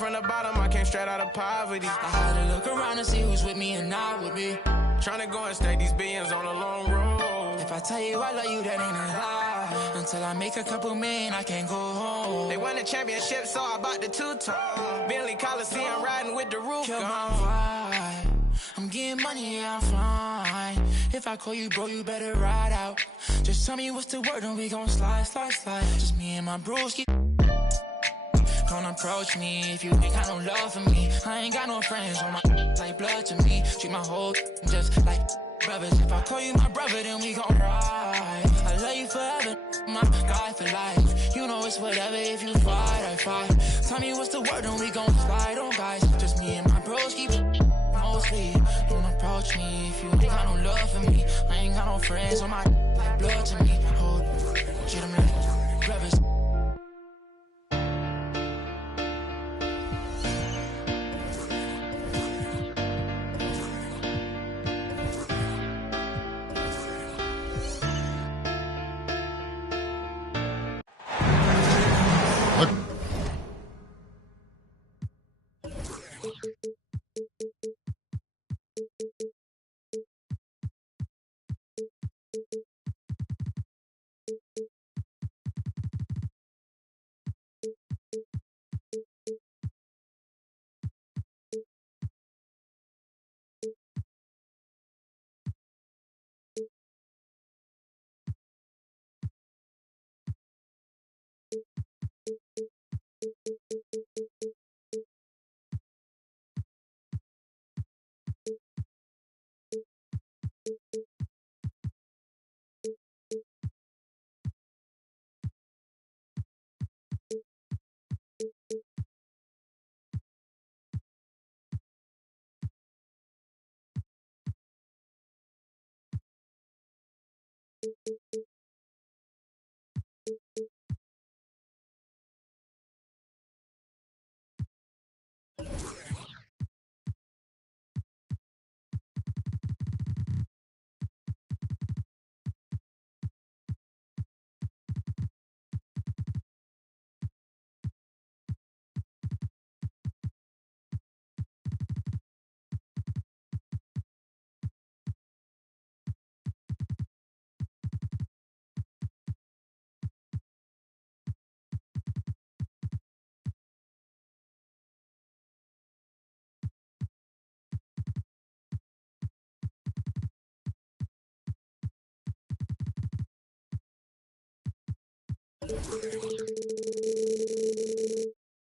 from the bottom, I came straight out of poverty. I had to look around to see who's with me and not with me. Tryna go and stack these billions on a long road. If I tell you I love you, that ain't a lie. Until I make a couple million, I can't go home. They won the championship, so I bought the two-tone. Bentley Coliseum riding with the roof Kill my gone. vibe. I'm getting money, yeah, I'm fine. If I call you, bro, you better ride out. Just tell me what's the word and we gon' slide, slide, slide. Just me and my broski. Don't approach me if you ain't got no love for me. I ain't got no friends on my like blood to me. Treat my whole just like brothers. If I call you my brother, then we gon' ride. I love you forever, my guy for life. You know it's whatever, if you fight, I fight. Tell me what's the word and we gon' slide on, guys. Just me and my bros keep mostly. Don't approach me if you ain't got no love for me. I ain't got no friends on my like blood to me. Hold, treat them like brothers.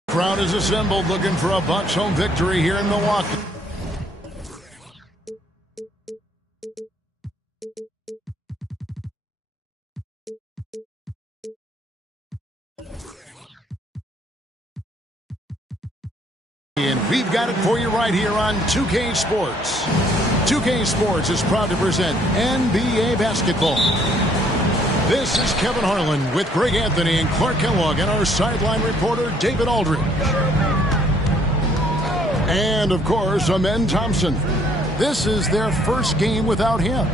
Crowd is assembled looking for a Bucks home victory here in Milwaukee. And we've got it for you right here on 2K Sports. 2K Sports is proud to present NBA basketball. This is Kevin Harlan with Greg Anthony and Clark Kellogg and our sideline reporter David Aldridge. And, of course, Amen Thompson. This is their first game without him.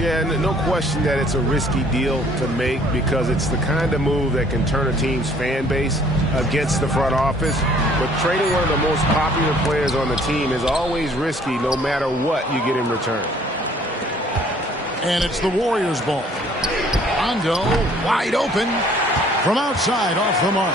Yeah, no question that it's a risky deal to make because it's the kind of move that can turn a team's fan base against the front office. But trading one of the most popular players on the team is always risky no matter what you get in return. And it's the Warriors' ball. Rondo wide open from outside off the mark.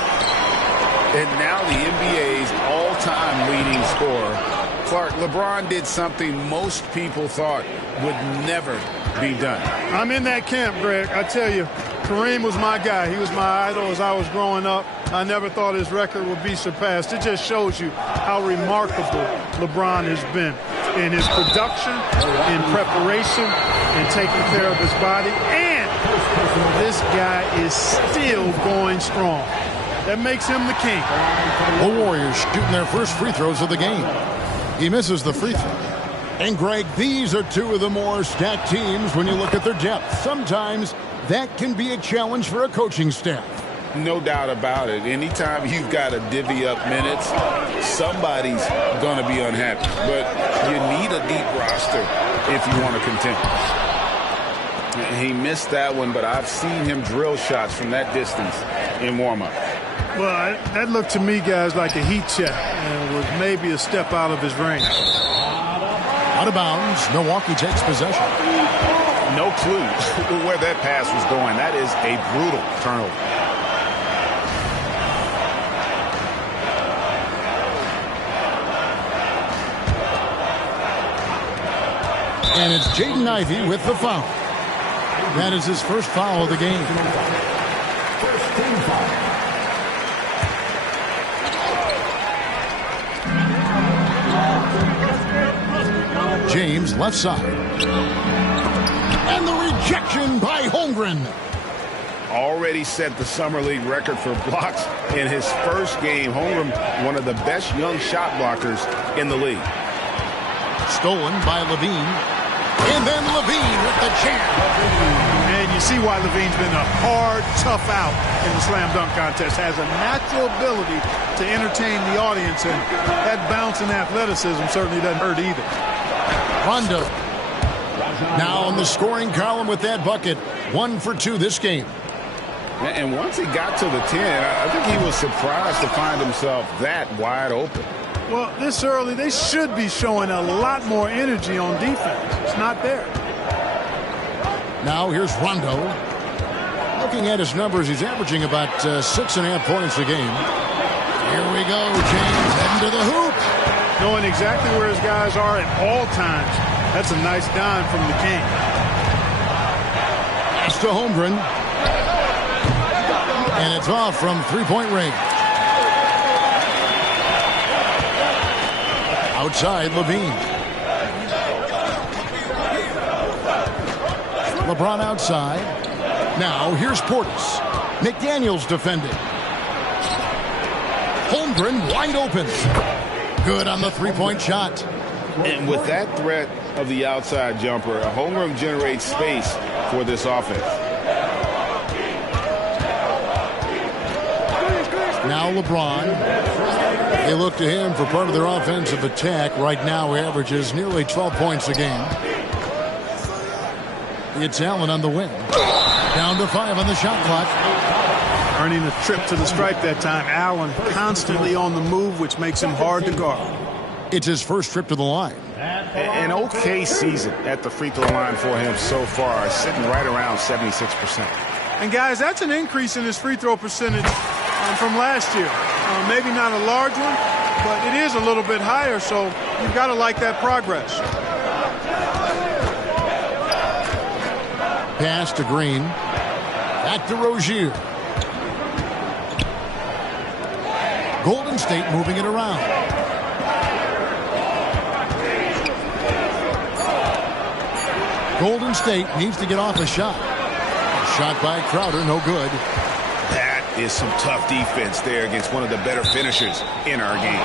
And now the NBA's all-time leading scorer. Clark, LeBron did something most people thought would never be done. I'm in that camp, Greg. I tell you, Kareem was my guy. He was my idol as I was growing up. I never thought his record would be surpassed. It just shows you how remarkable LeBron has been in his production, in preparation, and taking care of his body. And this guy is still going strong. That makes him the king. The Warriors shooting their first free throws of the game. He misses the free throw. And, Greg, these are two of the more stacked teams when you look at their depth. Sometimes that can be a challenge for a coaching staff. No doubt about it. Anytime you've got to divvy up minutes, somebody's going to be unhappy. But you need a deep roster if you want to contend. He missed that one, but I've seen him drill shots from that distance in warm-up. Well, that looked to me, guys, like a heat check and was maybe a step out of his range. Out of bounds. Milwaukee takes possession. No clue where that pass was going. That is a brutal turnover. And it's Jaden Ivey with the foul. That is his first foul of the game. James left side. And the rejection by Holmgren. Already set the Summer League record for blocks in his first game. Holmgren, one of the best young shot blockers in the league. Stolen by Levine. And then Levine with the jam. And you see why Levine's been a hard, tough out in the slam dunk contest. Has a natural ability to entertain the audience, and that bounce and athleticism certainly doesn't hurt either. Rondo. Now in the scoring column with that bucket. 1 for 2 this game. And once he got to the 10, I think he was surprised to find himself that wide open. Well, this early, they should be showing a lot more energy on defense. It's not there. Now here's Rondo. Looking at his numbers, he's averaging about 6.5 points a game. Here we go, James heading to the hoop. Knowing exactly where his guys are at all times. That's a nice dime from the king. Pass to Holmgren. And it's off from three-point range. Outside, Levine. LeBron outside. Now, here's Portis. McDaniels defending. Holmgren wide open. Good on the three-point shot. And with that threat of the outside jumper, Holmgren generates space for this offense. Now LeBron. They look to him for part of their offensive attack. Right now, he averages nearly 12 points a game. It's Allen on the wing. Down to 5 on the shot clock. Earning a trip to the stripe that time. Allen constantly on the move, which makes him hard to guard. It's his first trip to the line. An okay season at the free throw line for him so far, sitting right around 76%. And guys, that's an increase in his free throw percentage from last year. Maybe not a large one, but it is a little bit higher, so you've got to like that progress. Pass to Green. Back to Rozier. Golden State moving it around. Golden State needs to get off a shot. A shot by Crowder, no good. That is some tough defense there against one of the better finishers in our game.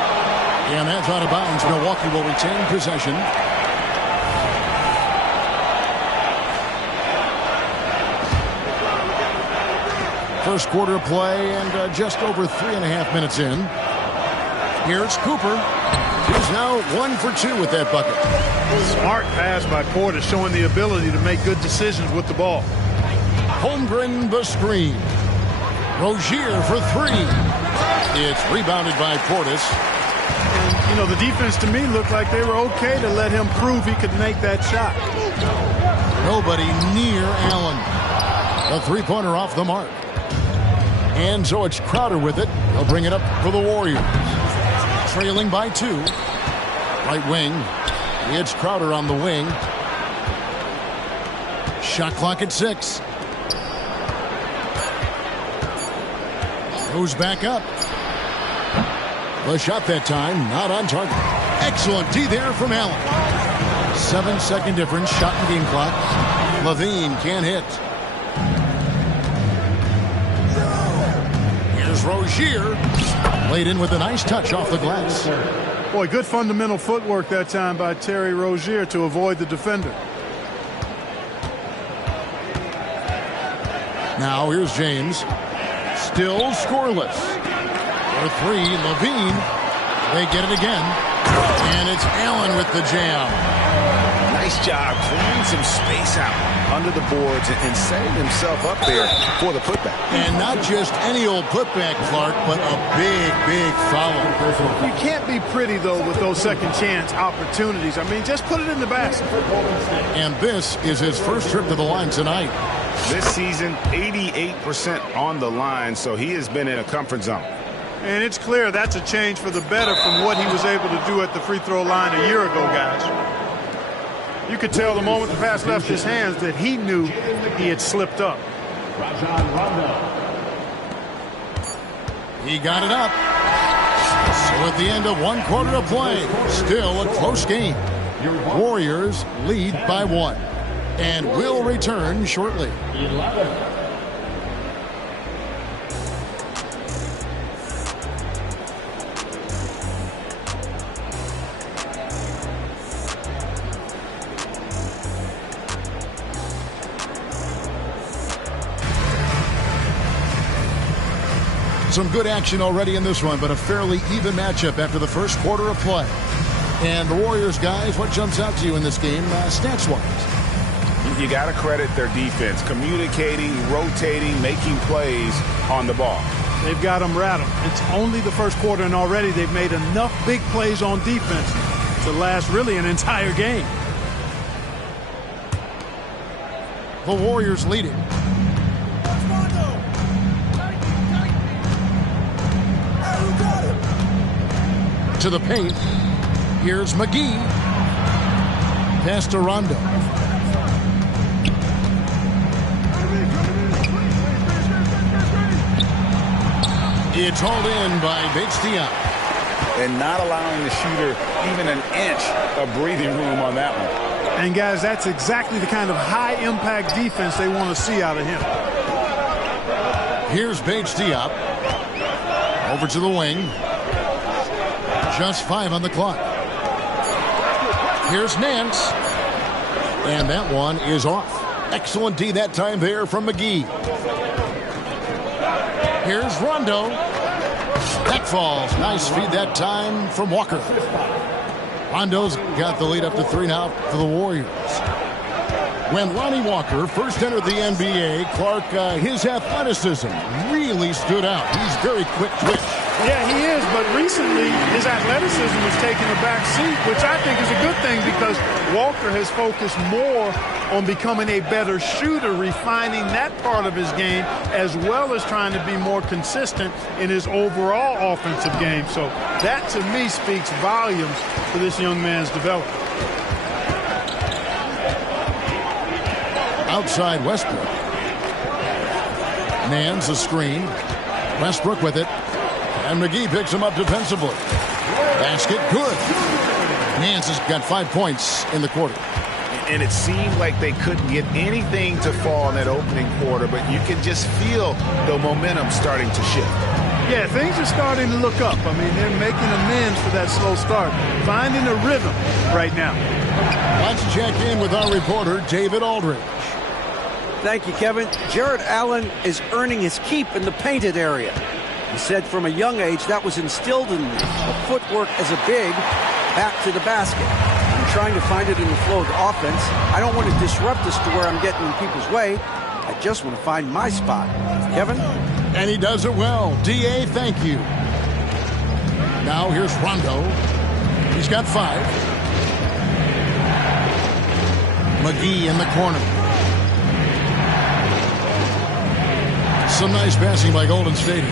And that's out of bounds. Milwaukee will retain possession. First quarter of play and just over 3.5 minutes in. Here's Cooper. He's now 1 for 2 with that bucket. Smart pass by Portis, showing the ability to make good decisions with the ball. Holmgren the screen. Rozier for 3. It's rebounded by Portis. And, you know, the defense to me looked like they were okay to let him prove he could make that shot. Nobody near Allen. The three-pointer off the mark. And so it's Crowder with it. He'll bring it up for the Warriors. Trailing by 2. Right wing. It's Crowder on the wing. Shot clock at 6. Goes back up. The shot that time, not on target. Excellent D there from Allen. 7-second difference, shot in game clock. Levine can't hit. Here's Rozier. Laid in with a nice touch off the glass. Boy, good fundamental footwork that time by Terry Rozier to avoid the defender. Now here's James. Still scoreless. For 3, Levine. They get it again. And it's Allen with the jam. Nice job clearing some space out under the boards and setting himself up there for the putback. And not just any old putback, Clark, but a big, big foul. You can't be pretty, though, with those second chance opportunities. I mean, just put it in the basket. And this is his first trip to the line tonight. This season, 88% on the line, so he has been in a comfort zone. And it's clear that's a change for the better from what he was able to do at the free throw line a year ago, guys. You could tell the moment the pass left his hands that he knew he had slipped up. He got it up. So at the end of one quarter of play, still a close game. Warriors lead by 1. And will return shortly. Some good action already in this one, but a fairly even matchup after the first quarter of play. And the Warriors, guys, what jumps out to you in this game, stats-wise? You got to credit their defense, communicating, rotating, making plays on the ball. They've got them rattled. It's only the first quarter, and already they've made enough big plays on defense to last really an entire game. The Warriors leading. To the paint. Here's McGee. Pass to Rondo. It's hauled in by Bates-Diop. And not allowing the shooter even an inch of breathing room on that one. And, guys, that's exactly the kind of high-impact defense they want to see out of him. Here's Bates-Diop. Over to the wing. Just 5 on the clock. Here's Nance. And that one is off. Excellent D that time there from McGee. Here's Rondo. That falls. Nice feed that time from Walker. Rondo's got the lead up to 3 now for the Warriors. When Lonnie Walker first entered the NBA, Clark, his athleticism really stood out. He's very quick twitch. Yeah, he is, but recently his athleticism has taken a back seat, which I think is a good thing because Walker has focused more on becoming a better shooter, refining that part of his game, as well as trying to be more consistent in his overall offensive game. So that, to me, speaks volumes for this young man's development. Outside Westbrook. Nance a screen. Westbrook with it. And McGee picks him up defensively. Basket good. Nance has got 5 points in the quarter. And it seemed like they couldn't get anything to fall in that opening quarter, but you can just feel the momentum starting to shift. Yeah, things are starting to look up. I mean, they're making amends for that slow start, finding a rhythm right now. Let's check in with our reporter, David Aldridge. Thank you, Kevin. Jared Allen is earning his keep in the painted area. He said from a young age that was instilled in me. The footwork as a big, back to the basket. I'm trying to find it in the flow of the offense. I don't want to disrupt this to where I'm getting in people's way. I just want to find my spot. Kevin? And he does it well. D.A., thank you. Now here's Rondo. He's got 5. McGee in the corner. Some nice passing by Golden State.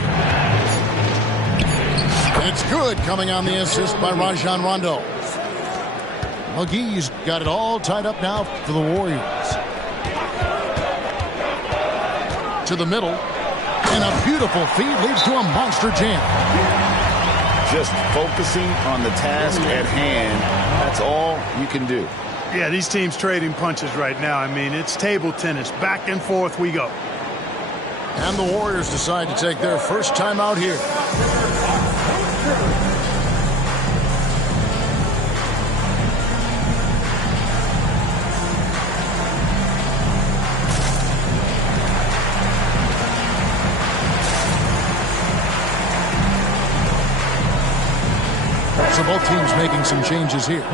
It's good, coming on the assist by Rajon Rondo. McGee's got it all tied up now for the Warriors. To the middle. And a beautiful feed leads to a monster jam. Just focusing on the task at hand. That's all you can do. Yeah, these teams trading punches right now. I mean, it's table tennis. Back and forth we go. And the Warriors decide to take their first time out here. So both teams making some changes here.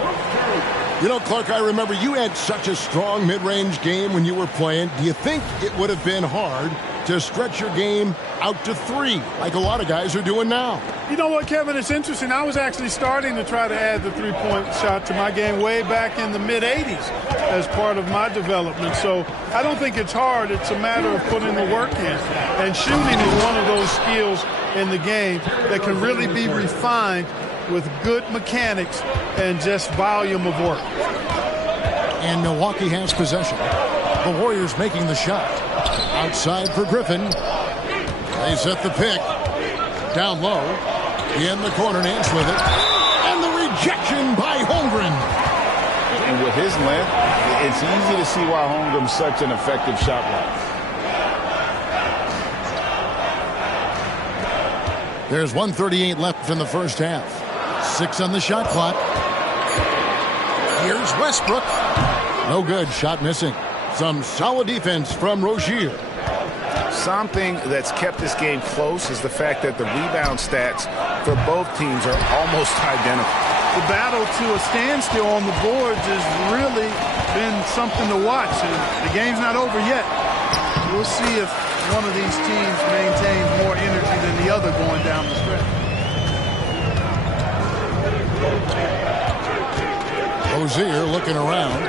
You know, Clark, I remember you had such a strong mid-range game when you were playing. Do you think it would have been hard to stretch your game out to 3 like a lot of guys are doing now? You know what, Kevin? It's interesting. I was actually starting to try to add the three-point shot to my game way back in the mid-'80s as part of my development. So I don't think it's hard. It's a matter of putting the work in. And shooting is one of those skills in the game that can really be refined with good mechanics and just volume of work. And Milwaukee has possession. The Warriors making the shot. Outside for Griffin. They set the pick. Down low. In the corner, Nance with it. And the rejection by Holmgren. And with his length, it's easy to see why Holmgren's such an effective shot blocker. There's 1:38 left in the first half. 6 on the shot clock. Here's Westbrook. No good. Shot missing. Some solid defense from Rozier. Something that's kept this game close is the fact that the rebound stats for both teams are almost identical. The battle to a standstill on the boards has really been something to watch. And the game's not over yet. We'll see if one of these teams maintains more energy than the other going down the stretch. Rozier looking around.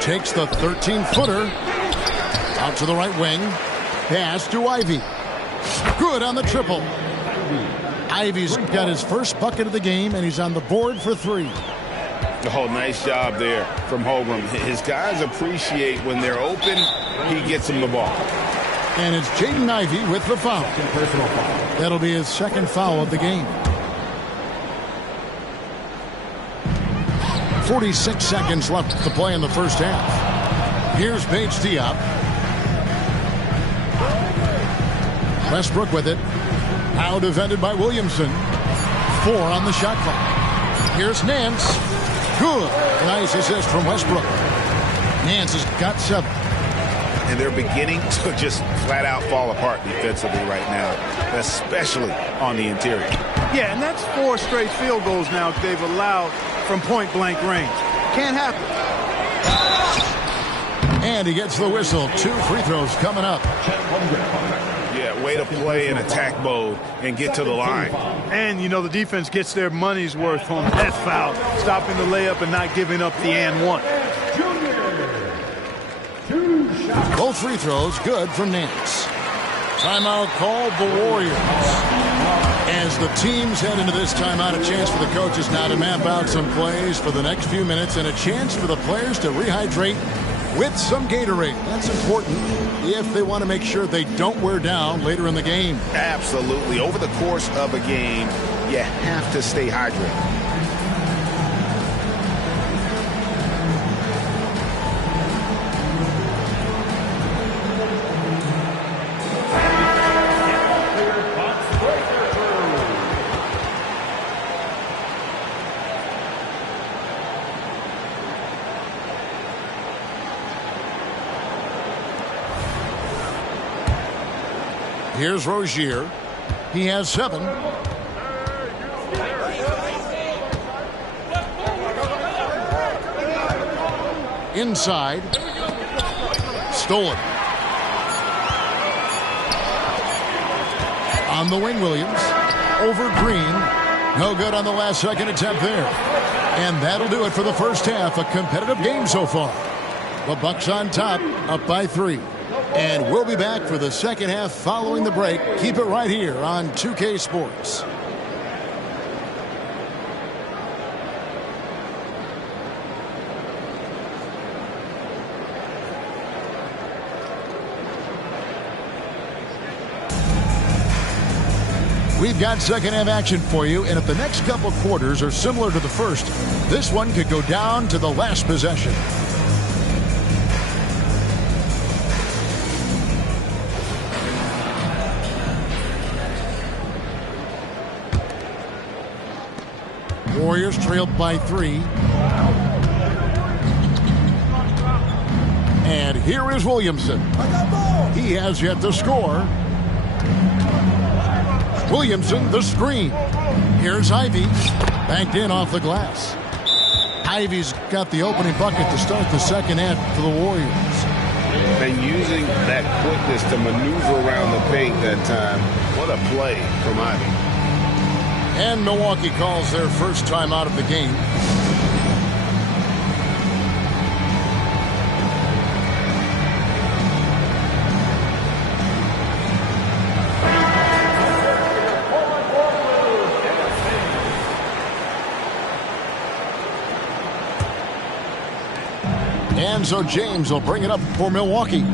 Takes the 13-footer. Out to the right wing. Pass to Ivy. Good on the triple. Ivy's got his first bucket of the game, and he's on the board for 3. Oh, nice job there from Holmgren. His guys appreciate when they're open, he gets them the ball. And it's Jaden Ivey with the foul. Personal foul. That'll be his second foul of the game. 46 seconds left to play in the first half. Here's Paige Diop. Westbrook with it. Now defended by Williamson. 4 on the shot clock. Here's Nance. Good. Nice assist from Westbrook. Nance has got 7. And they're beginning to just flat out fall apart defensively right now, especially on the interior. Yeah, and that's 4 straight field goals now they've allowed from point-blank range. Can't happen. And he gets the whistle. 2 free throws coming up. Yeah, way to play in attack mode and get to the line. And, you know, the defense gets their money's worth on that foul, stopping the layup and not giving up the and one. Both free throws good from Nance. Timeout called the Warriors. As the teams head into this timeout, a chance for the coaches now to map out some plays for the next few minutes and a chance for the players to rehydrate with some Gatorade. That's important if they want to make sure they don't wear down later in the game. Absolutely. Over the course of a game, you have to stay hydrated. Here's Rozier. He has 7. Inside. Stolen. On the wing, Williams. Over Green. No good on the last second attempt there. And that'll do it for the first half. A competitive game so far. The Bucks on top, up by 3. And we'll be back for the second half following the break. Keep it right here on 2K Sports. We've got second half action for you, and if the next couple quarters are similar to the first, this one could go down to the last possession. Warriors trailed by 3. And here is Williamson. He has yet to score. Williamson, the screen. Here's Ivy. Banked in off the glass. Ivy's got the opening bucket to start the second half for the Warriors. And using that quickness to maneuver around the paint that time. What a play from Ivy. And Milwaukee calls their first time out of the game. And so James will bring it up for Milwaukee.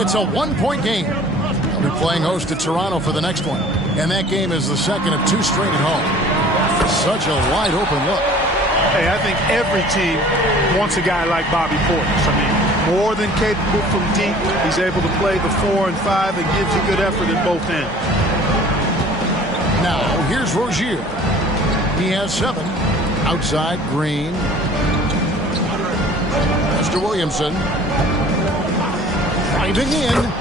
It's a one-point game. They'll be playing host to Toronto for the next one. And that game is the second of 2 straight at home. Such a wide-open look. Hey, I think every team wants a guy like Bobby Portis. I mean, more than capable from deep. He's able to play the 4 and 5 and gives you good effort at both ends. Now, here's Rozier. He has 7. Outside, Green. Mr. Williamson. Driving in.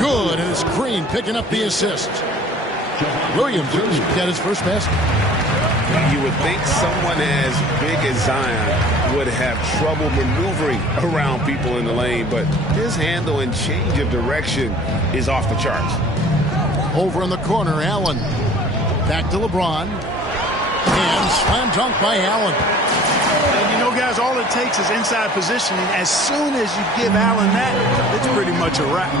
Good, and it's Green picking up the assist. Williamson's got his first basket. You would think someone as big as Zion would have trouble maneuvering around people in the lane, but his handle and change of direction is off the charts. Over in the corner, Allen. Back to LeBron. And slam dunk by Allen. And you know, guys, all it takes is inside positioning. As soon as you give Allen that, it's pretty much a wrap.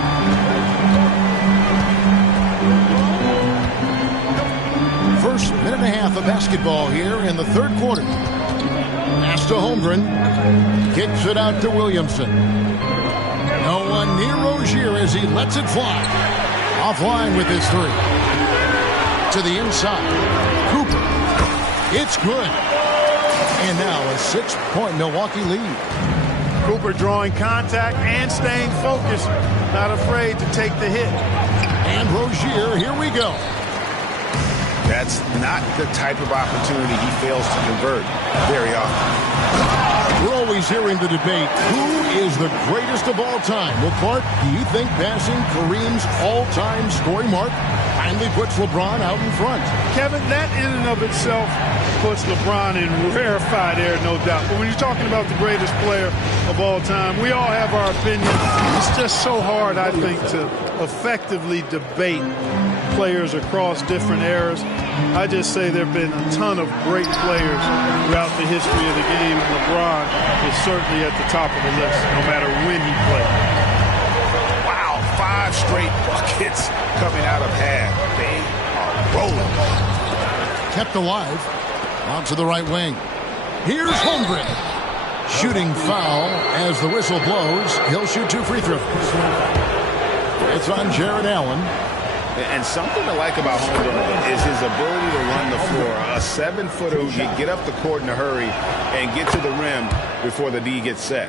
First minute and a half of basketball here in the third quarter. Pass to Holmgren. Kicks it out to Williamson. No one near Rozier as he lets it fly. Offline with his 3. To the inside. Cooper. It's good. And now a 6-point Milwaukee lead. Cooper drawing contact and staying focused. Not afraid to take the hit. And Rozier, here we go. That's not the type of opportunity he fails to convert very often. We're always hearing the debate, who is the greatest of all time? Well, Clark, do you think passing Kareem's all-time scoring mark finally puts LeBron out in front? Kevin, that in and of itself puts LeBron in rarefied air, no doubt. But when you're talking about the greatest player of all time, we all have our opinion. It's just so hard, I think, to effectively debate players across different eras. I just say there have been a ton of great players throughout the history of the game, and LeBron is certainly at the top of the list, no matter when he played. Wow, 5 straight buckets coming out of half. They are rolling. Kept alive. Out to the right wing. Here's Holmgren. Shooting foul as the whistle blows. He'll shoot 2 free throws. It's on Jared Allen. And something to like about Holmgren is his ability to run the floor. A 7-footer who can get up the court in a hurry and get to the rim before the D gets set.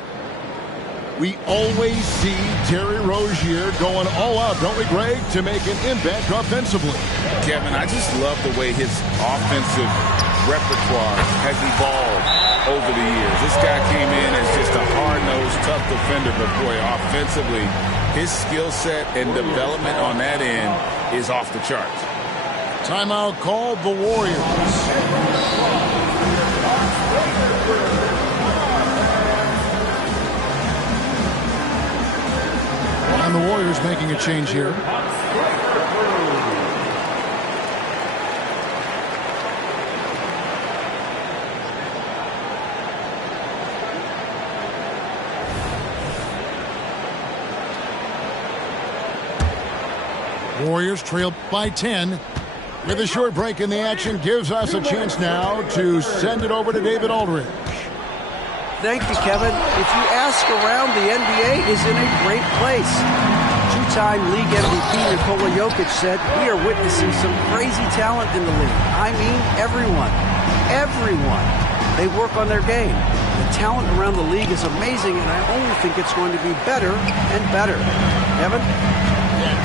We always see Terry Rozier going all out, don't we, Greg, to make an impact offensively. Kevin, I just love the way his offensive repertoire has evolved over the years. This guy came in as just a hard-nosed, tough defender, but boy, offensively, his skill set and development on that end is off the charts. Timeout called the Warriors. And the Warriors making a change here. Warriors trail by 10. With a short break in the action, gives us a chance now to send it over to David Aldridge. Thank you, Kevin. If you ask around, the NBA is in a great place. 2-time league MVP Nikola Jokic said, "We are witnessing some crazy talent in the league." I mean, everyone. Everyone. They work on their game. The talent around the league is amazing, and I only think it's going to be better and better. Kevin?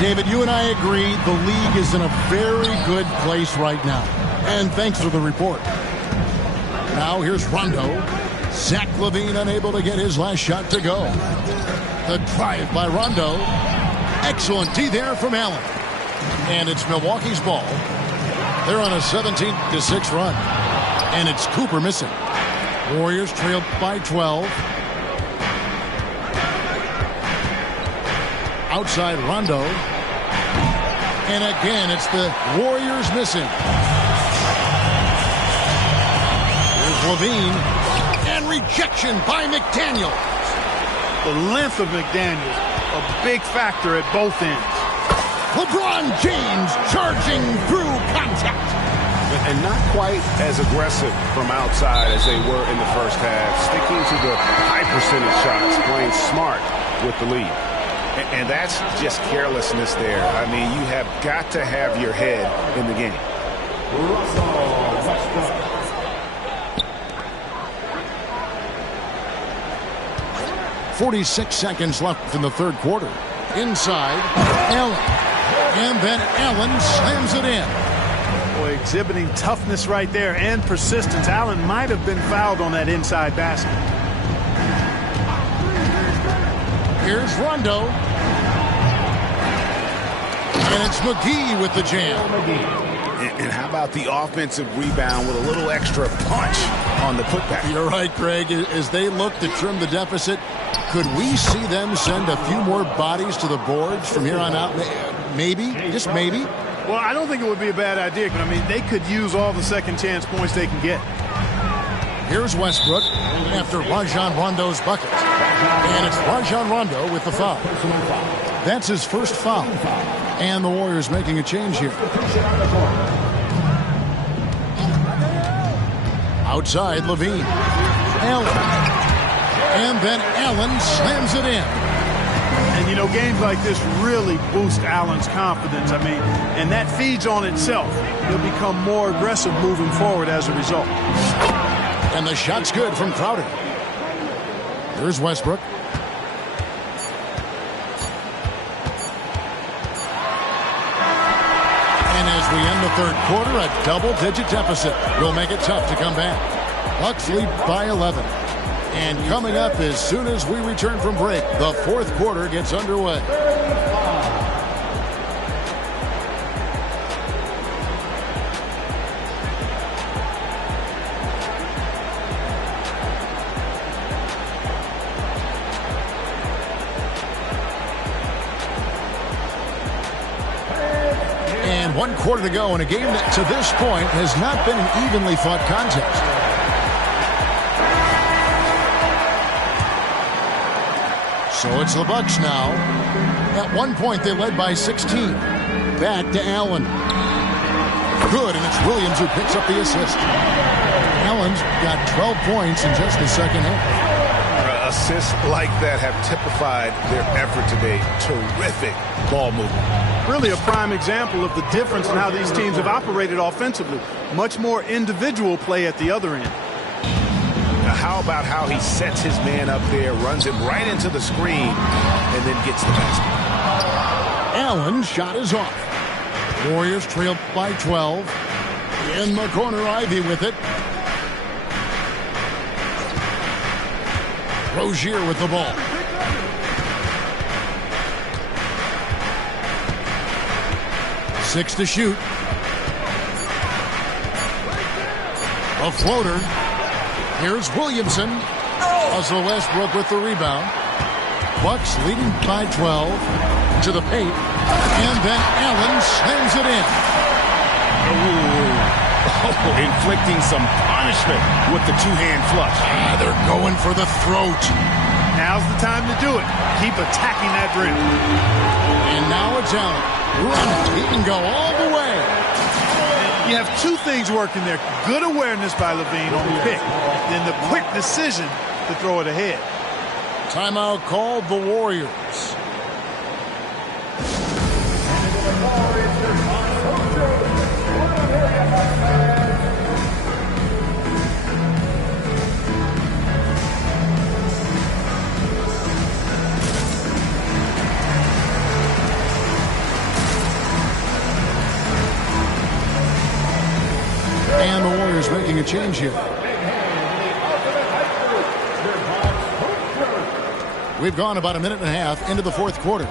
David, you and I agree the league is in a very good place right now. And thanks for the report. Now here's Rondo. Zach LaVine unable to get his last shot to go. The drive by Rondo. Excellent D there from Allen. And it's Milwaukee's ball. They're on a 17-6 run. And it's Cooper missing. Warriors trail by 12. Outside Rondo. And again, it's the Warriors missing. Here's LaVine. And rejection by McDaniel. The length of McDaniel, a big factor at both ends. LeBron James charging through contact. And not quite as aggressive from outside as they were in the first half. Sticking to the high percentage shots, playing smart with the lead. And that's just carelessness there. I mean, you have got to have your head in the game. 46 seconds left in the third quarter. Inside, Allen. And then Allen slams it in. Boy, exhibiting toughness right there and persistence. Allen might have been fouled on that inside basket. Here's Rondo. And it's McGee with the jam. And how about the offensive rebound with a little extra punch on the putback? You're right, Greg. As they look to trim the deficit, could we see them send a few more bodies to the boards from here on out? Maybe, just maybe. Well, I don't think it would be a bad idea. I mean, they could use all the second chance points they can get. Here's Westbrook after Rajon Rondo's bucket. And it's Rajon Rondo with the foul. That's his first foul. And the Warriors making a change here. Outside, LaVine. Allen. And then Allen slams it in. And, you know, games like this really boost Allen's confidence. I mean, and that feeds on itself. He'll become more aggressive moving forward as a result. And the shot's good from Crowder. Here's Westbrook. And as we end the third quarter, a double-digit deficit will make it tough to come back. Bucks lead by 11. And coming up as soon as we return from break, the fourth quarter gets underway. And 1 quarter to go in a game that to this point has not been an evenly fought contest. So it's the Bucks now. At one point, they led by 16. Back to Allen. Good, and it's Williams who picks up the assist. Allen's got 12 points in just the second half. Assists like that have typified their effort today. Terrific ball movement. Really a prime example of the difference in how these teams have operated offensively. Much more individual play at the other end. How about how he sets his man up there, runs him right into the screen, and then gets the basket. Allen's shot is off. Warriors trail by 12. In the corner, Ivy with it. Rozier with the ball. Six to shoot. A floater. Here's Williamson. Russell Westbrook with the rebound. Bucks leading by 12 to the paint. And then Allen slams it in. Inflicting some punishment with the two-hand flush. They're going for the throat. Now's the time to do it. Keep attacking that rim. And now it's Allen. Run. He can go all the way. You have two things working there. Good awareness by LaVine on the pick. Then the quick decision to throw it ahead. Timeout called the Warriors. And the Warriors making a change here. We've gone about a minute and a half into the fourth quarter.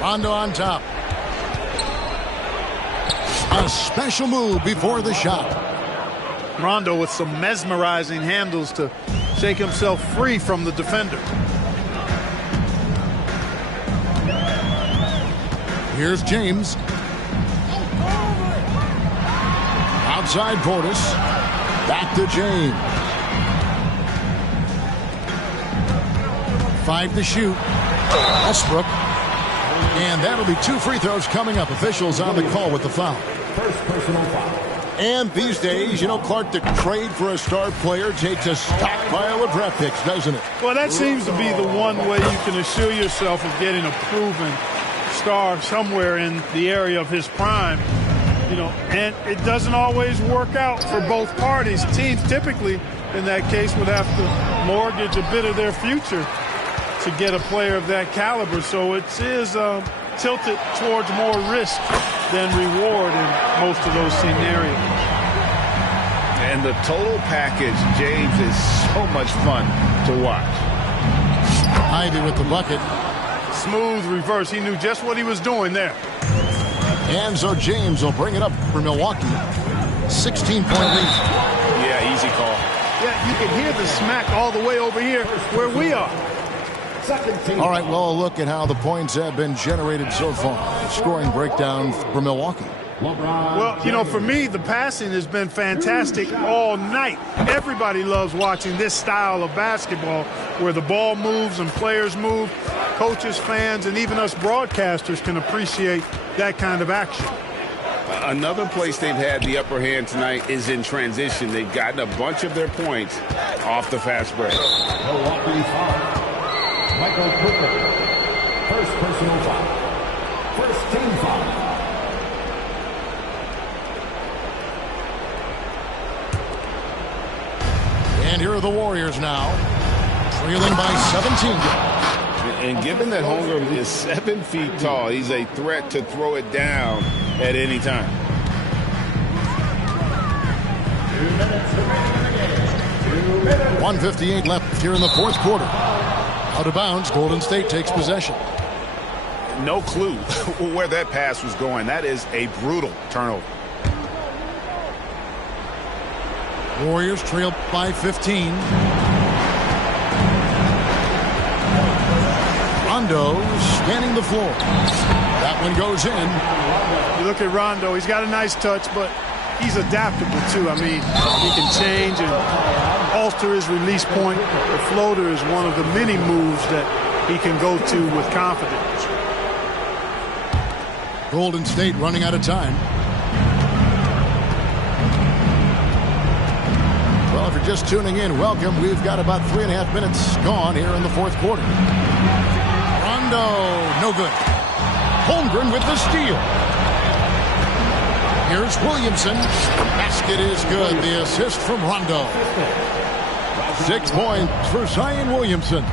Rondo on top. A special move before the shot. Rondo with some mesmerizing handles to shake himself free from the defender. Here's James. Outside Portis. Back to James. 5 to shoot. Westbrook. And that'll be 2 free throws coming up. Officials on the call with the foul. First personal foul. And these days, you know, Clark, the trade for a star player takes a stockpile of draft picks, doesn't it? Well, that seems to be the one way you can assure yourself of getting a proven star somewhere in the area of his prime. You know, and it doesn't always work out for both parties. Teams typically, in that case, would have to mortgage a bit of their future to get a player of that caliber. So it is tilted towards more risk than reward in most of those scenarios. And the total package, James, is so much fun to watch. Ivy with the bucket. Smooth reverse. He knew just what he was doing there. And so James will bring it up for Milwaukee. 16-point lead. Yeah, easy call. Yeah, you can hear the smack all the way over here where we are. All right, well, a look at how the points have been generated so far. Scoring breakdown for Milwaukee. Well, you know, for me, the passing has been fantastic all night. Everybody loves watching this style of basketball where the ball moves and players move. Coaches, fans, and even us broadcasters can appreciate that kind of action. Another place they've had the upper hand tonight is in transition. They've gotten a bunch of their points off the fast break. Milwaukee foul. Michael Cooper. First personal foul. First team foul. And here are the Warriors now, trailing by 17. And given that Holmgren is 7 feet tall, he's a threat to throw it down at any time. 2 minutes remaining in the game. 1:58 left here in the fourth quarter. Out of bounds, Golden State takes possession. No clue where that pass was going. That is a brutal turnover. Warriors trail by 15. Rondo scanning the floor. That one goes in. You look at Rondo, he's got a nice touch, but he's adaptable too. I mean, he can change and alter his release point. The floater is one of the many moves that he can go to with confidence. Golden State running out of time. Well, if you're just tuning in, welcome. We've got about 3.5 minutes gone here in the fourth quarter. Rondo, no good. Holmgren with the steal. Here's Williamson. Basket is good. The assist from Rondo. 6 points for Zion Williamson.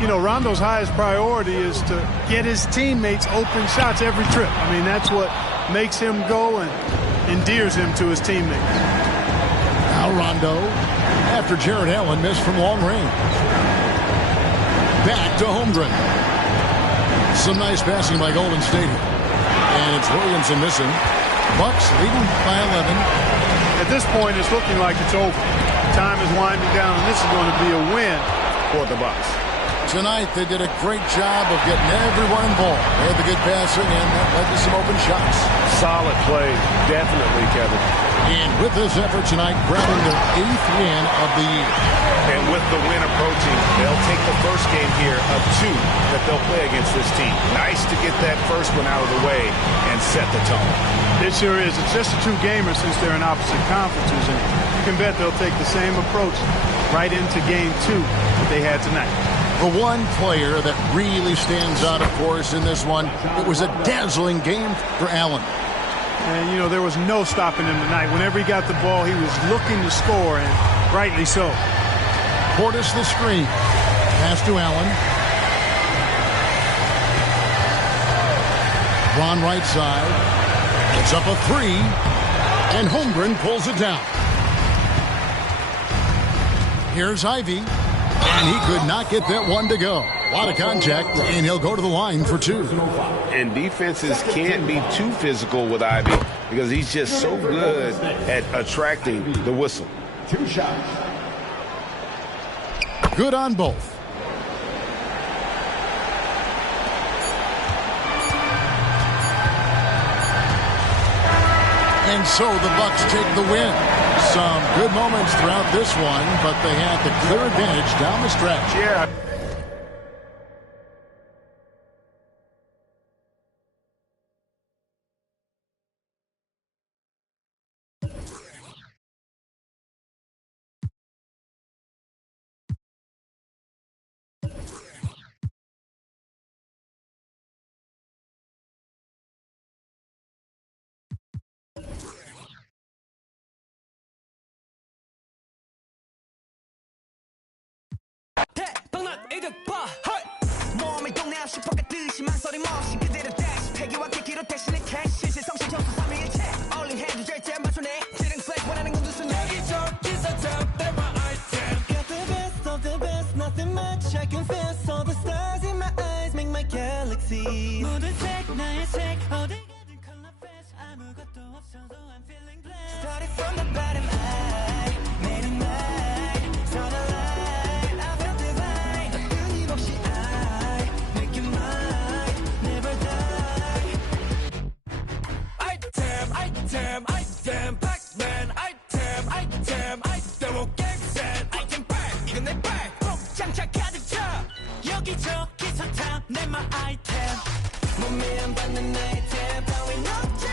You know, Rondo's highest priority is to get his teammates open shots every trip. I mean, that's what makes him go and endears him to his teammates. Now Rondo, after Jared Allen missed from long range. Back to Holmgren. Some nice passing by Golden State. And it's Williamson missing. Bucks leading by 11. At this point, it's looking like it's over. Time is winding down, and this is going to be a win for the Bucks. Tonight, they did a great job of getting everyone involved. They had the good passing, and that led to some open shots. Solid play, definitely, Kevin. And with this effort tonight, grabbing their 8th win of the year. And with the win approaching, they'll take the first game here of 2 that they'll play against this team. Nice to get that first one out of the way and set the tone. It sure is. It's just a 2-gamer since they're in opposite conferences, and you can bet they'll take the same approach right into game 2 that they had tonight. The one player that really stands out, of course, in this one, it was a dazzling game for Allen. And, you know, there was no stopping him tonight. Whenever he got the ball, he was looking to score, and rightly so. Portis the screen. Pass to Allen. Ron right side. It's up a 3. And Holmgren pulls it down. Here's Ivy. And he could not get that one to go. A lot of contact, and he'll go to the line for 2. And defenses can't be too physical with Ivey because he's just so good at attracting the whistle. 2 shots. Good on both. And so the Bucks take the win. Some good moments throughout this one, but they had the clear advantage down the stretch. Yeah. 대박난 이득봐 몸이 동네없이 볶아듯이만 소리 없이 그대로 다시 폐기와 계기로 대신에 캐시 실성실 점수 3위일체 올린 해도 절대 안 봐주네 지른 플렉 원하는 건 두순 여기저기서 잡대 my item Got the best of the best nothing much I confess all the stars in my eyes make my galaxy 모든 색 나의 색 어디 가든 color flash 아무것도 없어도 I'm feeling blessed Started from the bottom I made it mine Saw the light item, Pac-Man, item, 오 갱센, item back, 이건 내 back, 장착 가득 차, 여기저기서 탐내 my item, 몸에 안 받는 아이템 따윈 없지,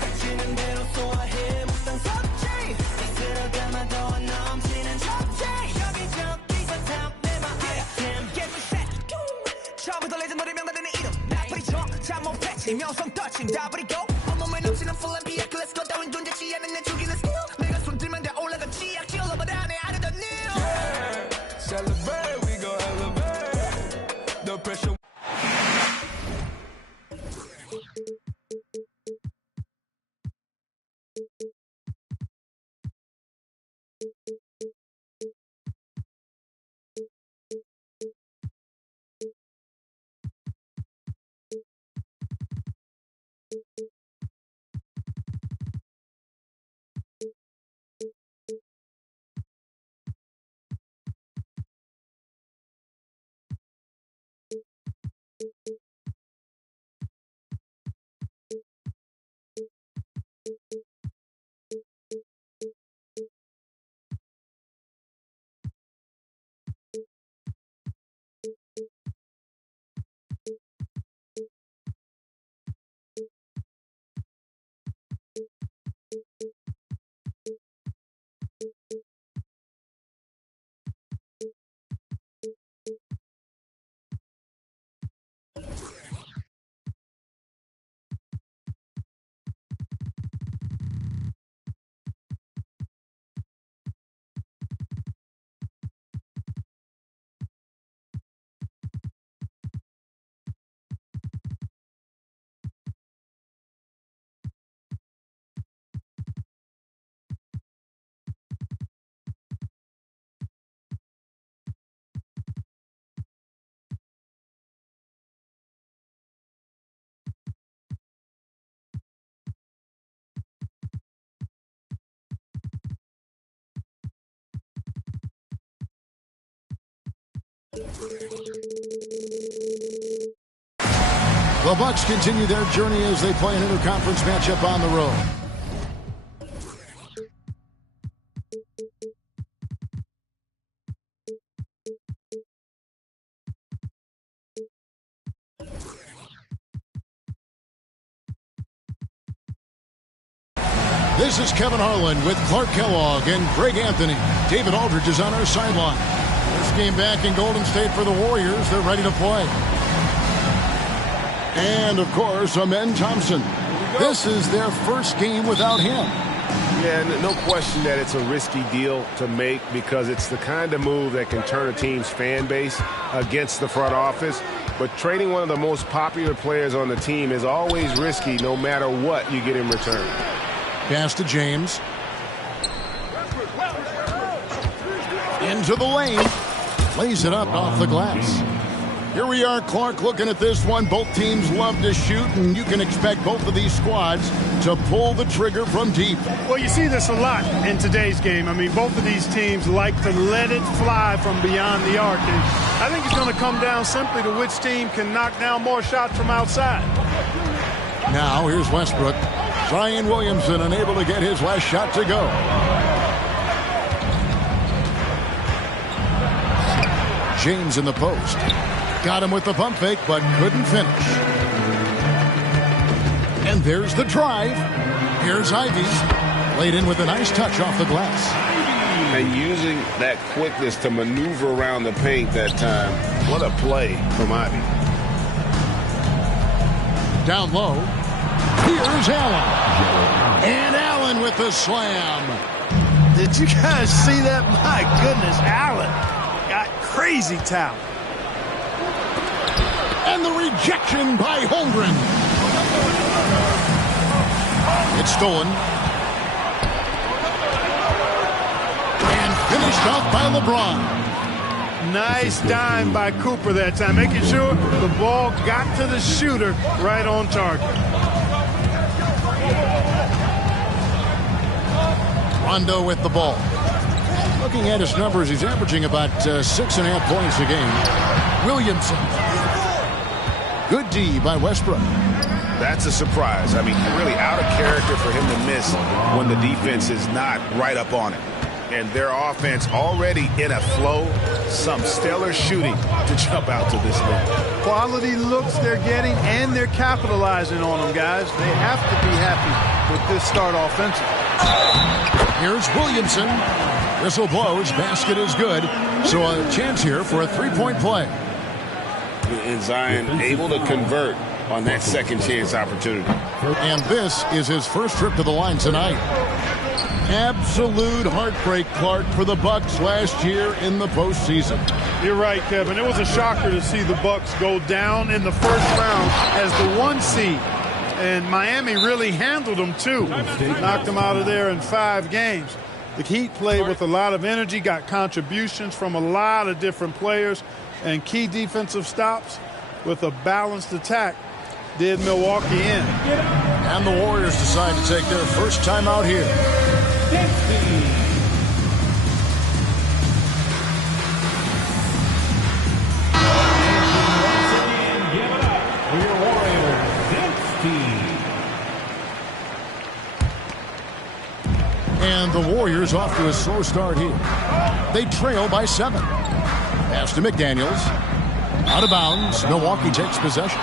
닥치는 대로 소화해 묵상 섭지, 이스러 감아도 넘치는 접지, 여기저기서 탐내 my item, get me set, 처음부터 레전더리 명단되는 이름, 나쁘리 쳐, 잠못 패치, 명성 터칭 다 버리고, 온몸에 넘치는 full and be let's go 따윈 존재치 않은 내 죽이는 skill 내가 손들면 다 올라갔지 악질러 but I ain't the new yeah, celebrate we go elevate no pressure The Bucks continue their journey as they play an interconference matchup on the road. This is Kevin Harlan with Clark Kellogg and Greg Anthony. David Aldridge is on our sideline. First game back in Golden State for the Warriors. They're ready to play. And, of course, Amen Thompson. This is their first game without him. Yeah, no question that it's a risky deal to make because it's the kind of move that can turn a team's fan base against the front office. But trading one of the most popular players on the team is always risky no matter what you get in return. Pass to James. Into the lane. Lays it up off the glass. Here we are, Clark, looking at this one. Both teams love to shoot, and you can expect both of these squads to pull the trigger from deep. Well, you see this a lot in today's game. I mean, both of these teams like to let it fly from beyond the arc. And I think it's going to come down simply to which team can knock down more shots from outside. Now, here's Westbrook. Zion Williamson unable to get his last shot to go. James in the post. Got him with the pump fake, but couldn't finish. And there's the drive. Here's Ivy. Laid in with a nice touch off the glass. And using that quickness to maneuver around the paint that time. What a play from Ivy. Down low. Here's Allen. And Allen with the slam. Did you guys see that? My goodness, Allen got crazy talent. And the rejection by Holmgren. It's stolen. And finished off by LeBron. Nice dime by Cooper that time, making sure the ball got to the shooter right on target. Rondo with the ball. Looking at his numbers, he's averaging about 6.5 points a game. Williamson. Good D by Westbrook. That's a surprise. I mean, really out of character for him to miss when the defense is not right up on it. And their offense already in a flow. Some stellar shooting to jump out to this league. Quality looks they're getting, and they're capitalizing on them, guys. They have to be happy with this start offensively. Here's Williamson. Whistle blows. Basket is good. So a chance here for a three-point play. And Zion able to convert on that second chance opportunity. And this is his first trip to the line tonight. Absolute heartbreak, Clark, for the Bucks last year in the postseason. You're right, Kevin. It was a shocker to see the Bucks go down in the first round as the 1 seed. And Miami really handled them, too. Knocked them out of there in 5 games. The Heat played with a lot of energy, got contributions from a lot of different players, and key defensive stops with a balanced attack did Milwaukee in. And the Warriors decide to take their first time out here. And the Warriors off to a slow start here. They trail by 7. Pass to McDaniels. Out of bounds. Milwaukee takes possession.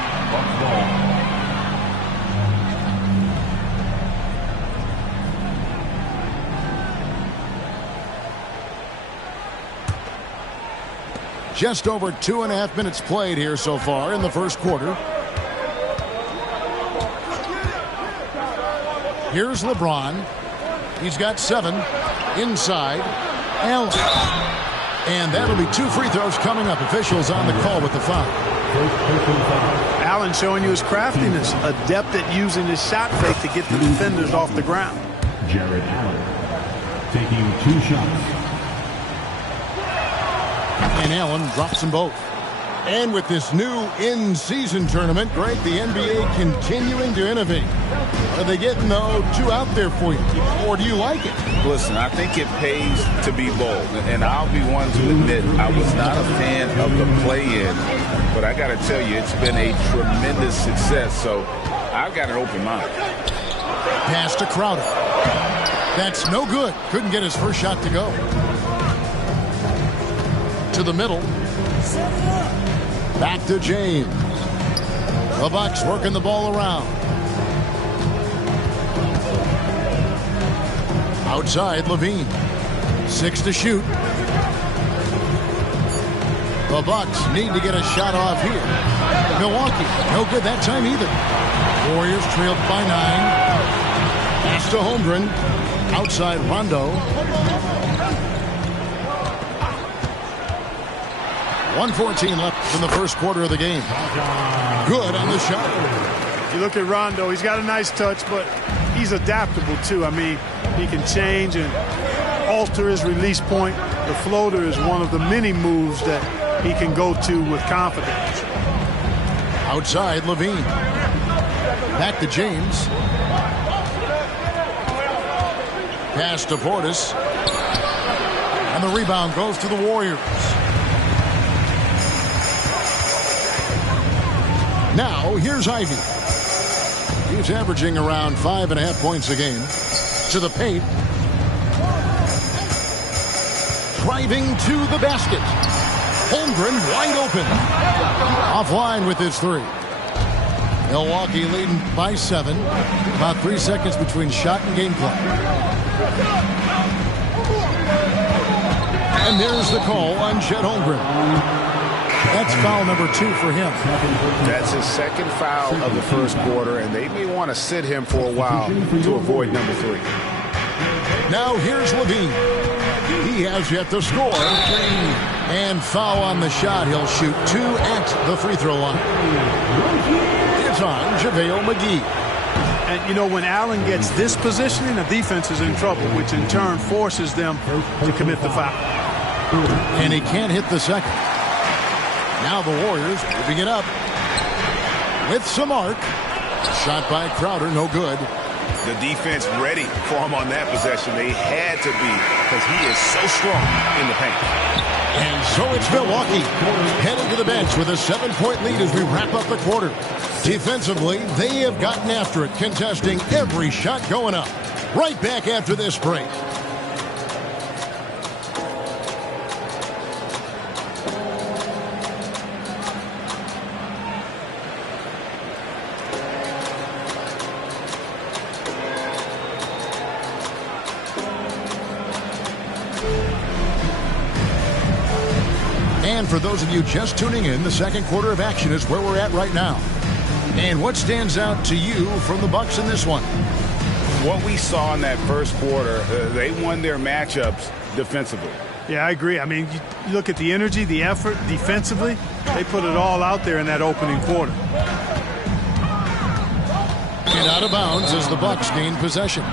Just over 2.5 minutes played here so far in the first quarter. Here's LeBron. He's got 7 inside. Allen. And that'll be 2 free throws coming up. Officials on the call with the foul. Allen showing you his craftiness, adept at using his shot fake to get the defenders off the ground. Jared Allen taking 2 shots. And Allen drops them both. And with this new in-season tournament, Greg, the NBA continuing to innovate. Are they getting, though, too out there for you? Or do you like it? Listen, I think it pays to be bold. And I'll be one to admit I was not a fan of the play-in. But I got to tell you, it's been a tremendous success. So I've got an open mind. Pass to Crowder. That's no good. Couldn't get his first shot to go. To the middle. Back to James. The Bucks working the ball around. Outside, Levine. 6 to shoot. The Bucks need to get a shot off here. Milwaukee, no good that time either. Warriors trailed by 9. Pass to Holmgren. Outside, Rondo. 1:14 left in the first quarter of the game. Good on the shot. If you look at Rondo, he's got a nice touch, but he's adaptable too. I mean, he can change and alter his release point. The floater is one of the many moves that he can go to with confidence. Outside, Levine. Back to James. Pass to Portis. And the rebound goes to the Warriors. Now, here's Ivy. He's averaging around 5.5 points a game. To the paint. Driving to the basket. Holmgren wide open. Offline with his three. Milwaukee leading by 7. About 3 seconds between shot and game clock. And there's the call on Chet Holmgren. That's foul number 2 for him. That's his second foul of the first quarter, and they may want to sit him for a while to avoid number 3. Now here's Levine. He has yet to score. And foul on the shot. He'll shoot 2 at the free throw line. It's on JaVale McGee. And, you know, when Allen gets this positioning, the defense is in trouble, which in turn forces them to commit the foul. And he can't hit the second. Now the Warriors moving it up with some arc. Shot by Crowder, no good. The defense ready for him on that possession. They had to be, because he is so strong in the paint. And so it's Milwaukee heading to the bench with a 7-point lead as we wrap up the quarter. Defensively, they have gotten after it, contesting every shot going up. Right back after this break. And for those of you just tuning in, the second quarter of action is where we're at right now. And what stands out to you from the Bucks in this one? What we saw in that first quarter, they won their matchups defensively. Yeah, I agree. I mean, you look at the energy, the effort defensively, they put it all out there in that opening quarter. And out of bounds as the Bucks gain possession.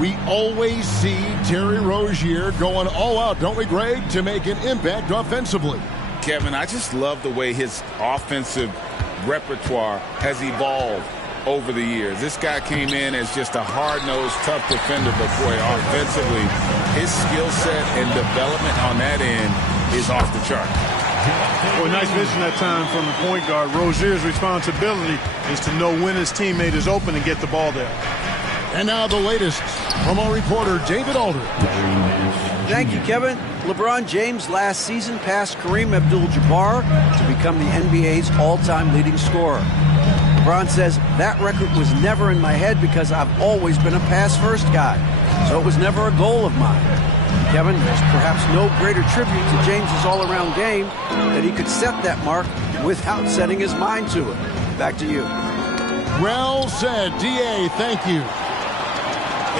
We always see Terry Rozier going all out, don't we, Greg, to make an impact offensively. Kevin, I just love the way his offensive repertoire has evolved over the years. This guy came in as just a hard-nosed, tough defender, but boy, offensively, his skill set and development on that end is off the chart. Well, nice vision that time from the point guard. Rozier's responsibility is to know when his teammate is open and get the ball there. And now the latest from our reporter, David Aldridge. Thank you, Kevin. LeBron James last season passed Kareem Abdul-Jabbar to become the NBA's all-time leading scorer. LeBron says, that record was never in my head because I've always been a pass-first guy, so it was never a goal of mine. Kevin, there's perhaps no greater tribute to James's all-around game that he could set that mark without setting his mind to it. Back to you. Well said, D.A., thank you.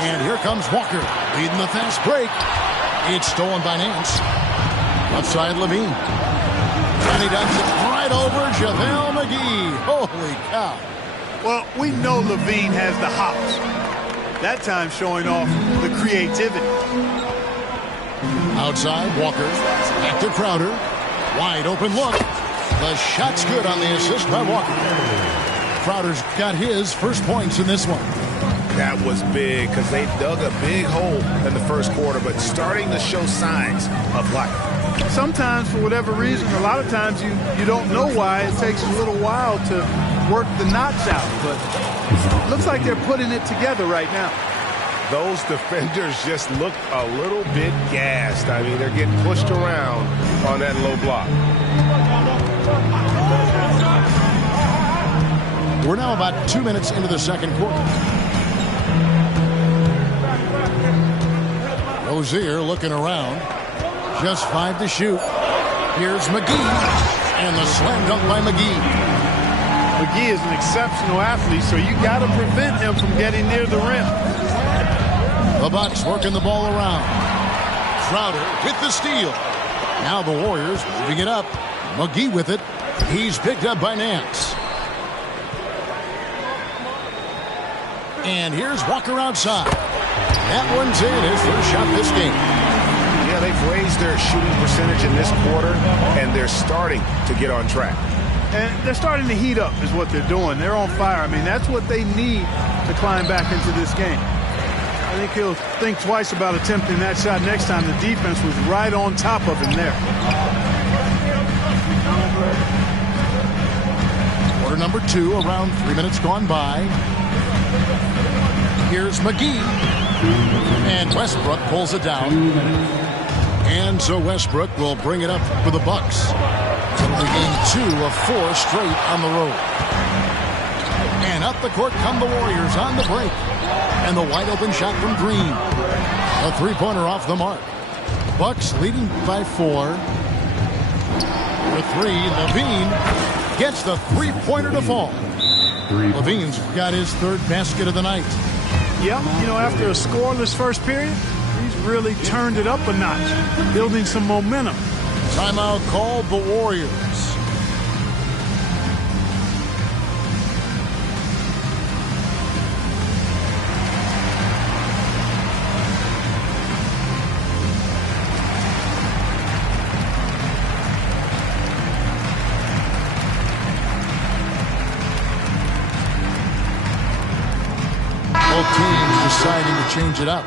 And here comes Walker, leading the fast break. It's stolen by Nance. Outside Levine. And he dumps it right over JaVale McGee. Holy cow. Well, we know Levine has the hops. That time showing off the creativity. Outside, Walker. Back to Crowder. Wide open look. The shot's good on the assist by Walker. Crowder's got his first points in this one. That was big because they dug a big hole in the first quarter, but starting to show signs of life. Sometimes, for whatever reason, a lot of times you don't know why. It takes a little while to work the knots out, but it looks like they're putting it together right now. Those defenders just look a little bit gassed. I mean, they're getting pushed around on that low block. We're now about 2 minutes into the second quarter. Rozier looking around. Just 5 to shoot. Here's McGee. And the slam dunk by McGee. McGee is an exceptional athlete, so you got to prevent him from getting near the rim. The Bucks working the ball around. Crowder with the steal. Now the Warriors moving it up. McGee with it. He's picked up by Nance. And here's Walker outside. That one's in, his first shot this game. Yeah, they've raised their shooting percentage in this quarter, and they're starting to get on track. And they're starting to heat up is what they're doing. They're on fire. I mean, that's what they need to climb back into this game. I think he'll think twice about attempting that shot next time. The defense was right on top of him there. Quarter number 2, around 3 minutes gone by. Here's McGee. And Westbrook pulls it down. And so Westbrook will bring it up for the Bucks. It'll be game 2 of 4 straight on the road. And up the court come the Warriors on the break. And the wide open shot from Green. A three-pointer off the mark. Bucks leading by 4. For 3, Levine gets the three-pointer to fall. Levine's got his 3rd basket of the night. Yeah, you know, after a scoreless first period, he's really turned it up a notch, building some momentum. Timeout called the Warriors. Both teams deciding to change it up.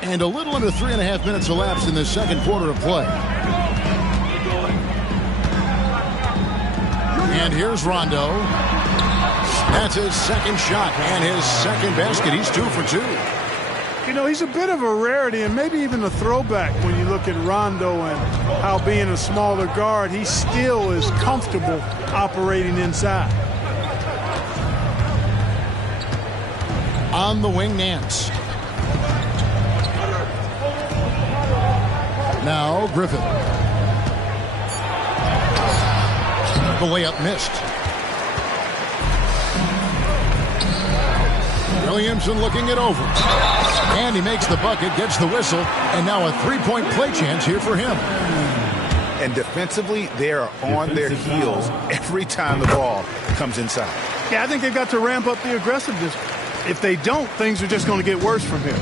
And a little under 3.5 minutes elapsed in the second quarter of play. And here's Rondo. That's his second shot and his second basket. He's 2 for 2. You know, he's a bit of a rarity and maybe even a throwback when you look at Rondo and how being a smaller guard, he still is comfortable operating inside. On the wing, Nance. Now Griffin. The layup missed. Williamson looking it over. And he makes the bucket, gets the whistle, and now a three-point play chance here for him. And defensively, they are on their heels every time the ball comes inside. Yeah, I think they've got to ramp up the aggressiveness. If they don't, things are just going to get worse from here.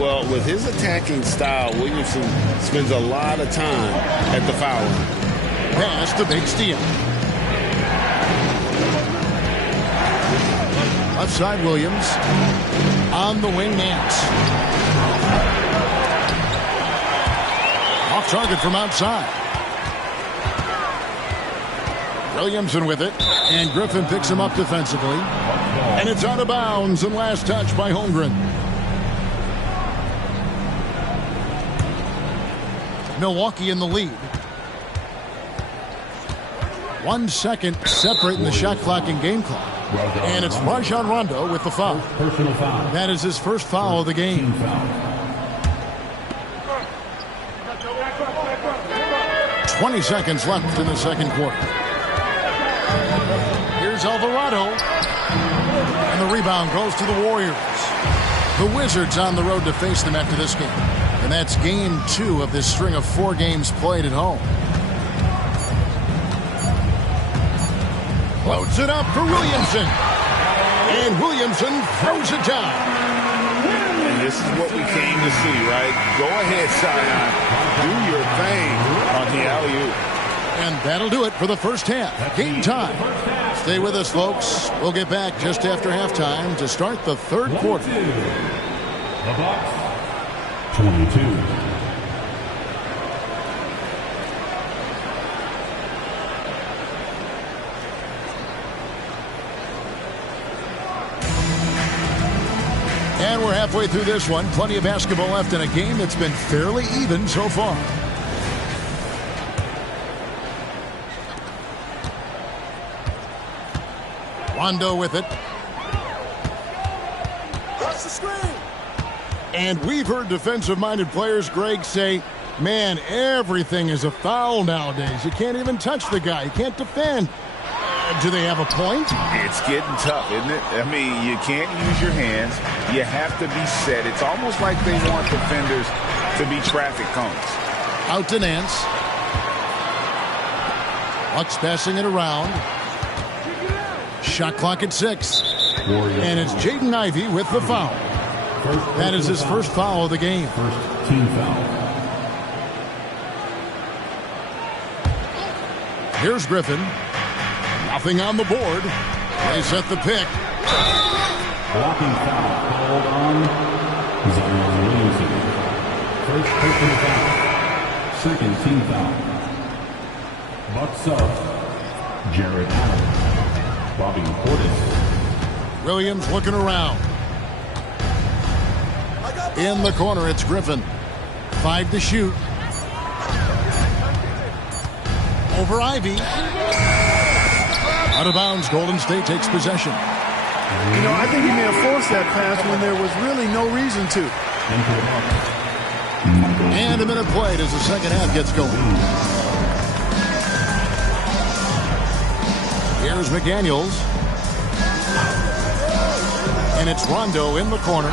Well, with his attacking style, Williamson spends a lot of time at the foul line. Pass to Big Steal. Left side, Williams. On the wing, Nance. Off target from outside. Williamson with it. And Griffin picks him up defensively. And it's out of bounds and last touch by Holmgren. Milwaukee in the lead. 1 second separating the shot clock and game clock. And it's Rajon Rondo with the foul. Personal foul. That is his first foul of the game. 20 seconds left in the second quarter. Here's Alvarado. And the rebound goes to the Warriors. The Wizards on the road to face them after this game. And that's game 2 of this string of 4 games played at home. Floats it up for Williamson. And Williamson throws it down. And this is what we came to see, right? Go ahead, Zion. Do your thing on the alley-oop. And that'll do it for the first half. Game time. Stay with us, folks. We'll get back just after halftime to start the third quarter. The Bucks, 22. And we're halfway through this one. Plenty of basketball left in a game that's been fairly even so far. Rondo with it. Cross the screen. And we've heard defensive-minded players, Greg, say, man, everything is a foul nowadays. You can't even touch the guy. You can't defend. Do they have a point? It's getting tough, isn't it? I mean, you can't use your hands. You have to be set. It's almost like they want defenders to be traffic cones. Out to Nance. Bucks passing it around. Shot clock at 6. And it's Jaden Ivey with the foul. That is his first foul of the game. First team foul. Here's Griffin. Nothing on the board. They set the pick. Blocking foul called on Zion Williamson. First personal foul. Second team foul. Bucks up. Jared Allen. Bobby Portis. Williams looking around. In the corner, it's Griffin. 5 to shoot. Over Ivy. Out of bounds, Golden State takes possession. You know, I think he may have forced that pass when there was really no reason to. And a minute played as the second half gets going. Here's McDaniels. And it's Rondo in the corner.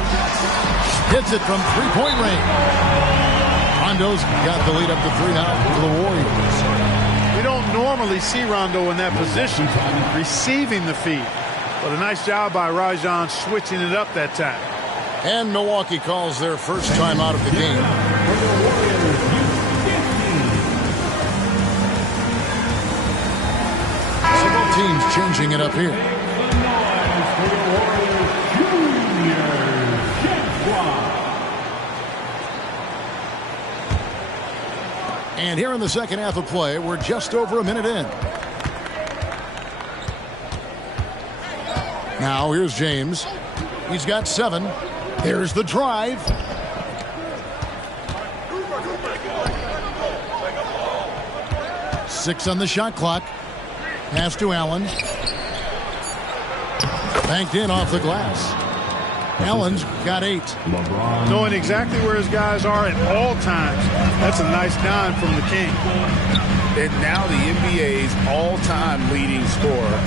Hits it from three-point range. Rondo's got the lead up to 3 now for the Warriors. We don't normally see Rondo in that position, receiving the feed. But a nice job by Rajon switching it up that time. And Milwaukee calls their first time out of the game. Several teams changing it up here. And here in the second half of play, we're just over a minute in. Now here's James. He's got 7. Here's the drive. Six on the shot clock. Pass to Allen. Banked in off the glass. Allen's got 8. Knowing exactly where his guys are at all times. That's a nice dime from the King. And now the NBA's all-time leading scorer.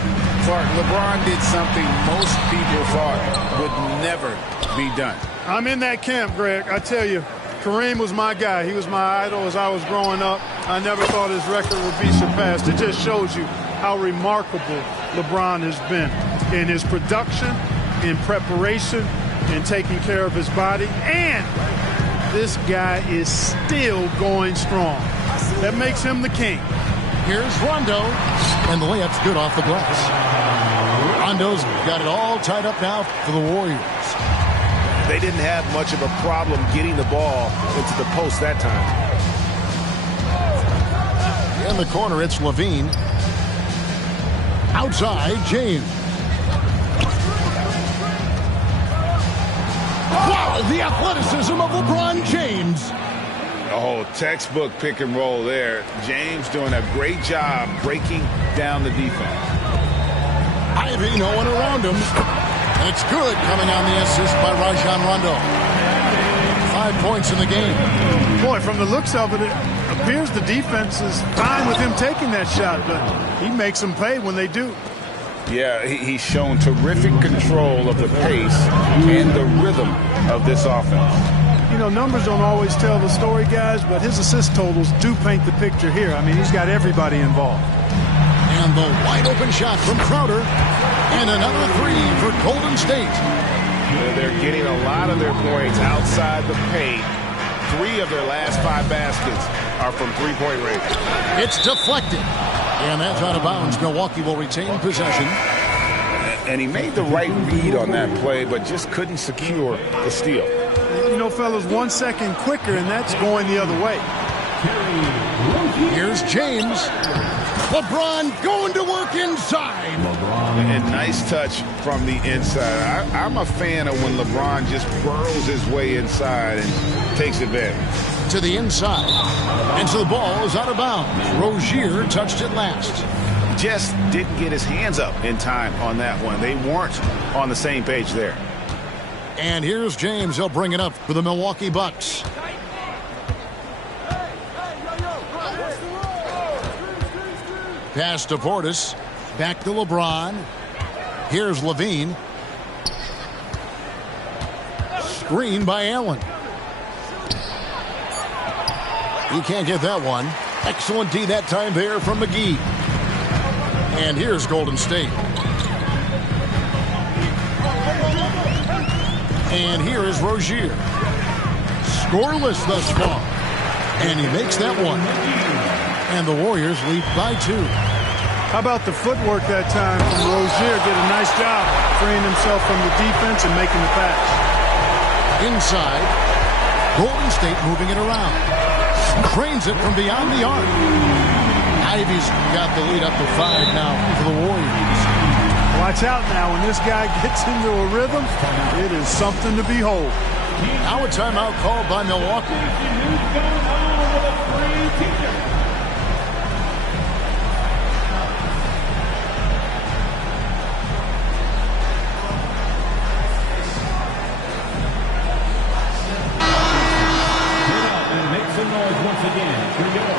Clark, LeBron did something most people thought would never be done. I'm in that camp, Greg. I tell you, Kareem was my guy. He was my idol as I was growing up. I never thought his record would be surpassed. It just shows you how remarkable LeBron has been in his production, in preparation, in taking care of his body. And this guy is still going strong. That makes him the king. Here's Rondo. And the layup's good off the glass. Rondo's got it all tied up now for the Warriors. They didn't have much of a problem getting the ball into the post that time. In the corner, it's Levine. Outside, James. Wow, the athleticism of LeBron James. Oh, textbook pick and roll there. James doing a great job breaking down the defense. Ivy, no one around him. And it's good coming on the assist by Rajon Rondo. 5 points in the game. Boy, from the looks of it, it appears the defense is fine with him taking that shot, but he makes them pay when they do. Yeah, he's shown terrific control of the pace and the rhythm of this offense. You know, numbers don't always tell the story, guys, but his assist totals do paint the picture here. I mean, he's got everybody involved. And the wide-open shot from Crowder. And another 3 for Golden State. They're getting a lot of their points outside the paint. 3 of their last 5 baskets are from three-point range. It's deflected. And that's out of bounds. Milwaukee will retain possession. And he made the right read on that play, but just couldn't secure the steal. You know, fellas, 1 second quicker, and that's going the other way. Here's James. LeBron going to work inside. And nice touch from the inside. I'm a fan of when LeBron just burrows his way inside and takes advantage. To the inside. And so the ball is out of bounds. Rozier touched it last. Just didn't get his hands up in time on that one. They weren't on the same page there. And here's James. He'll bring it up for the Milwaukee Bucks. Pass to Portis. Back to LeBron. Here's Levine. Screen by Allen. He can't get that one. Excellent D that time there from McGee. And here's Golden State. And here is Rozier. Scoreless thus far. And he makes that one. And the Warriors lead by 2. How about the footwork that time from Rozier? Did a nice job freeing himself from the defense and making the pass. Inside. Golden State moving it around. Drains it from beyond the arc. Ivy's got the lead up to 5 now for the Warriors. Watch out now. When this guy gets into a rhythm, it is something to behold. Now a timeout called by Milwaukee. Make some noise once again for your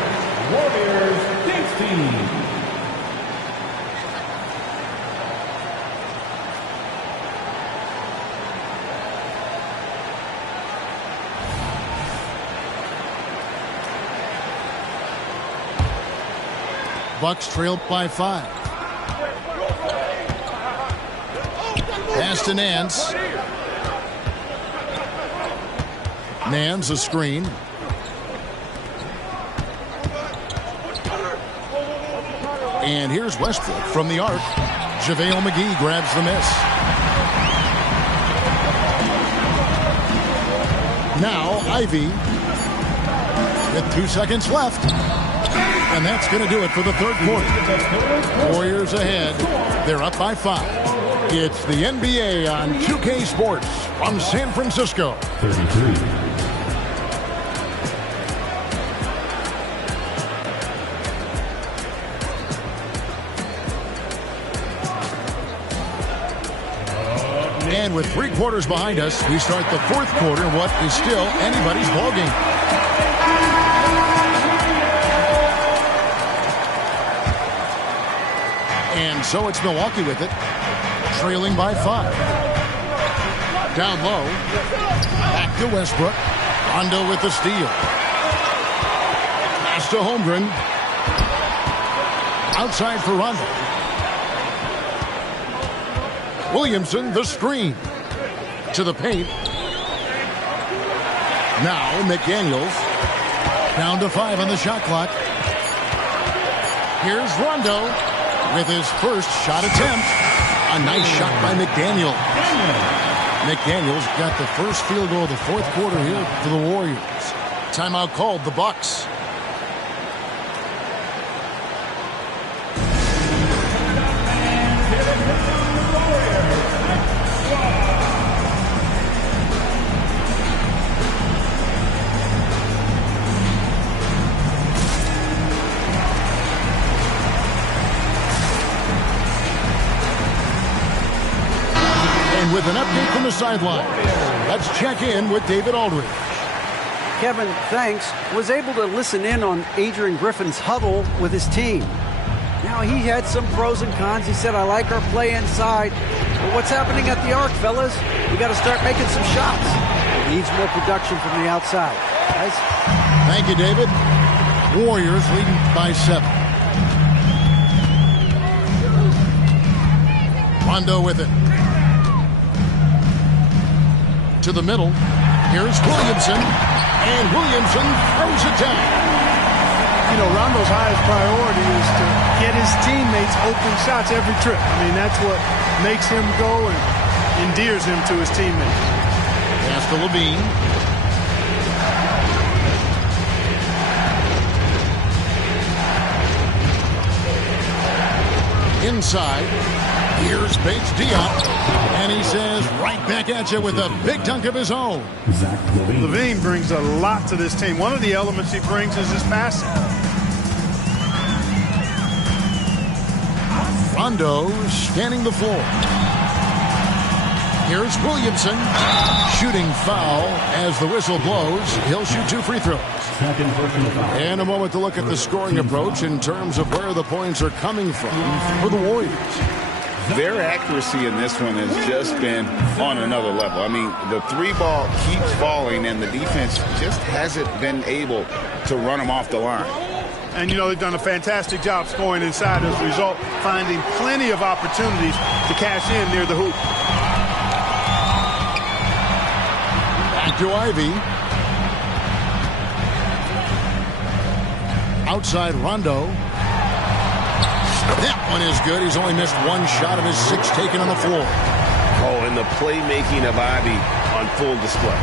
Warriors dance team. Bucks trailed by 5. Pass to Nance. Nance a screen. And here's Westbrook from the arc. JaVale McGee grabs the miss. Now Ivy with 2 seconds left. And that's going to do it for the third quarter. Warriors ahead. They're up by 5. It's the NBA on 2K Sports from San Francisco. 33. And with 3 quarters behind us, we start the fourth quarter in what is still anybody's ballgame. And so it's Milwaukee with it, trailing by 5. Down low, back to Westbrook. Rondo with the steal. Pass to Holmgren. Outside for Rondo. Williamson, the screen. To the paint. Now McDaniels. Down to 5 on the shot clock. Here's Rondo with his first shot attempt. A nice shot by McDaniels. McDaniels got the first field goal of the fourth quarter here for the Warriors. Timeout called the Bucks. With an update from the sideline, let's check in with David Aldridge. Kevin, thanks. Was able to listen in on Adrian Griffin's huddle with his team. Now, he had some pros and cons. He said, I like our play inside. But what's happening at the arc, fellas? We got to start making some shots. It needs more production from the outside. Guys? Thank you, David. Warriors leading by 7. Rondo with it. To the middle. Here's Williamson. And Williamson throws it down. You know, Rondo's highest priority is to get his teammates open shots every trip. I mean, that's what makes him go and endears him to his teammates. Pass to LaVine. Inside. Here's Bates Diop, and he says right back at you with a big dunk of his own. LaVine brings a lot to this team. One of the elements he brings is his passing. Rondo scanning the floor. Here's Williamson, shooting foul as the whistle blows. He'll shoot 2 free throws. And a moment to look at the scoring approach in terms of where the points are coming from for the Warriors. Their accuracy in this one has just been on another level. I mean, the 3 ball keeps falling, and the defense just hasn't been able to run them off the line. And, you know, they've done a fantastic job scoring inside as a result, finding plenty of opportunities to cash in near the hoop. To Ivy. Outside Rondo. That one is good. He's only missed one shot of his 6 taken on the floor. Oh, and the playmaking of Ivy on full display.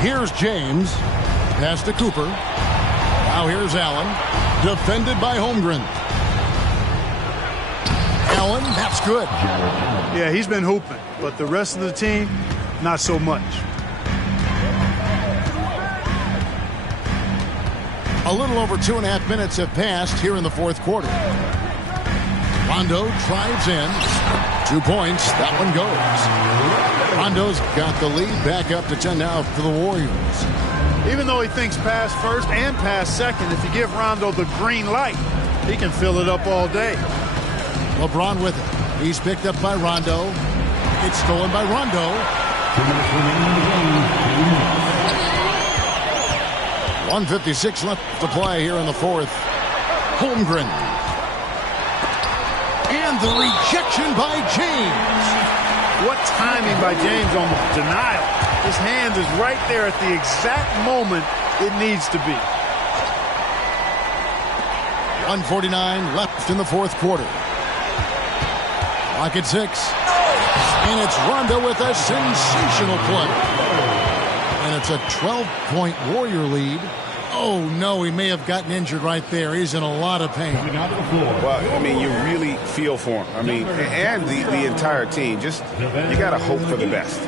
Here's James. Pass to Cooper. Now here's Allen. Defended by Holmgren. Allen, that's good. Yeah, he's been hooping, but the rest of the team, not so much. A little over 2.5 minutes have passed here in the fourth quarter. Rondo drives in. 2 points. That one goes. Rondo's got the lead back up to 10 now for the Warriors. Even though he thinks pass first and pass second, if you give Rondo the green light, he can fill it up all day. LeBron with it. He's picked up by Rondo. It's stolen by Rondo. 1:56 left to play here in the fourth. Holmgren. And the rejection by James. What timing by James on the denial. His hand is right there at the exact moment it needs to be. 1:49 left in the fourth quarter. Clock at 6. And it's Rondo with a sensational play. And it's a 12-point Warrior lead. Oh, no, he may have gotten injured right there. He's in a lot of pain. Well, I mean, you really feel for him. I mean, and the entire team. Just, you got to hope for the best.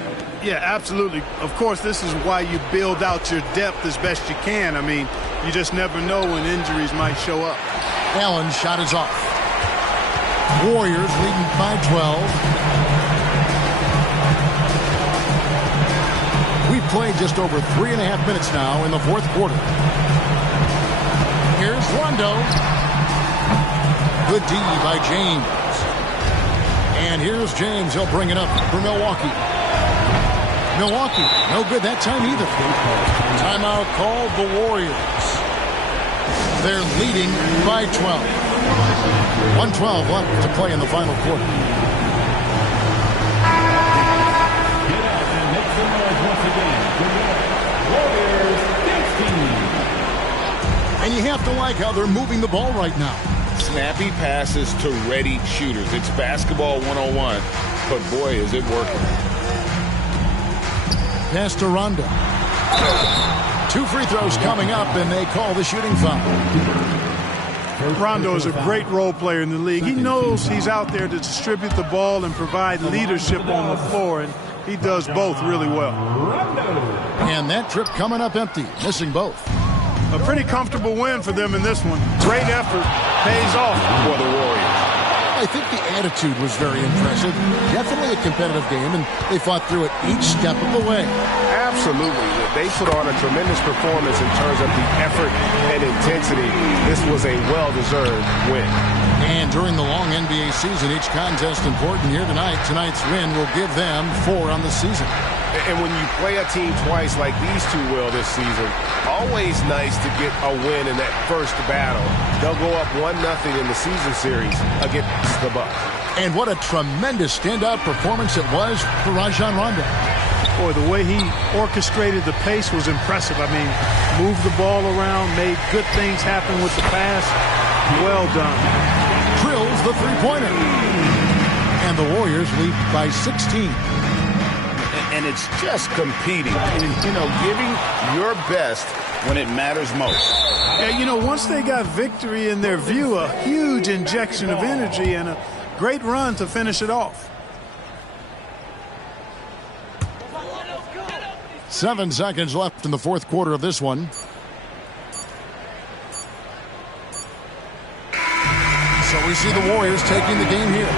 Yeah, absolutely. Of course, this is why you build out your depth as best you can. I mean, you just never know when injuries might show up. Allen's shot is off. Warriors leading by 12. We've played just over 3.5 minutes now in the fourth quarter. Here's Rondo. Good D by James. And here's James. He'll bring it up for Milwaukee. Milwaukee, no good that time either. Timeout called the Warriors. They're leading by 12. 1:12 left to play in the final quarter. Get out and make some noise once again. Warriors 16. And you have to like how they're moving the ball right now. Snappy passes to ready shooters. It's basketball 101, but boy, is it working. Pass to Rondo. 2 free throws coming up, and they call the shooting foul. Rondo is a great role player in the league. He knows he's out there to distribute the ball and provide leadership on the floor, and he does both really well. And that trip coming up empty, missing both. A pretty comfortable win for them in this one. Great effort, pays off for the Warriors. I think the attitude was very impressive. Definitely a competitive game, and they fought through it each step of the way. Absolutely. They put on a tremendous performance in terms of the effort and intensity. This was a well-deserved win. And during the long NBA season, each contest important here tonight. Tonight's win will give them 4 on the season. And when you play a team twice like these two will this season, always nice to get a win in that first battle. They'll go up 1-0 in the season series against the Bucks. And what a tremendous standout performance it was for Rajon Rondo. Boy, the way he orchestrated the pace was impressive. I mean, moved the ball around, made good things happen with the pass. Well done. Drills the three-pointer. And the Warriors lead by 16. And it's just competing and, giving your best when it matters most. Yeah, once they got victory in their view, a huge injection of energy and a great run to finish it off. 7 seconds left in the fourth quarter of this one. So we see the Warriors taking the game here.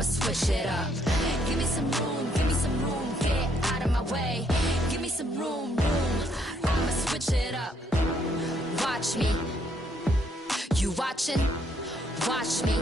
Switch it up. Give me some room, get out of my way. Give me some room, I'ma switch it up. Watch me. You watching? Watch me.